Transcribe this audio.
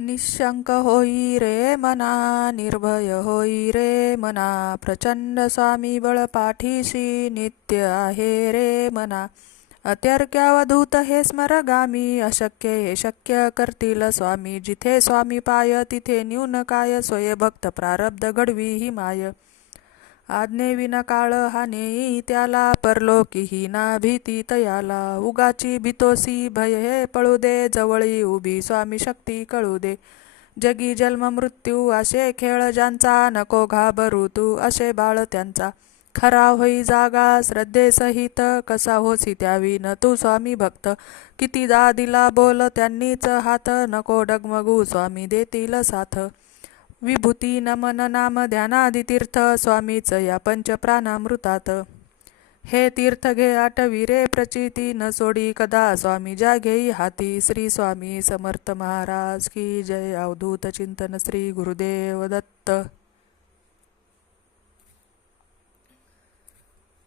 निशंक होई रे मना, निर्भय होई रे मना, प्रचंड स्वामी बळ पाठीशी, नित्य आहे रे मना. अत्यर्क्यावधूत हे स्मरगामी, अशक्य हे शक्य करतील स्वामी. जिथे स्वामी पाय तिथे न्यून काय, स्वय भक्त प्रारब्ध घडवी ही माय. आज्ञेविना काळ हा नेई त्याला, परलोकीही ना भीती तयाला. उगाची भीतोसी भय हे पळू दे, जवळी उभी स्वामी शक्ती कळू दे. जगी जन्म मृत्यू असे खेळ ज्यांचा, नको घाबरू तू असे बाळ त्यांचा. खरा होई जागा श्रद्धेसहित, कसा होसी त्याविन तू स्वामी भक्त. कितीदा दिला बोल त्यांनीच हात, नको डगमगू स्वामी देतील साथ. विभूती नमन नाम ध्यानादि तीर्थ, स्वामीच या पंच प्राणामृतात. हे तीर्थ घे आठवी रे प्रचिती, न सोडी कदा स्वामी ज्या घेई हाती. श्री स्वामी समर्थ महाराज की जय. अवधूत चिंतन श्री गुरुदेव दत्त.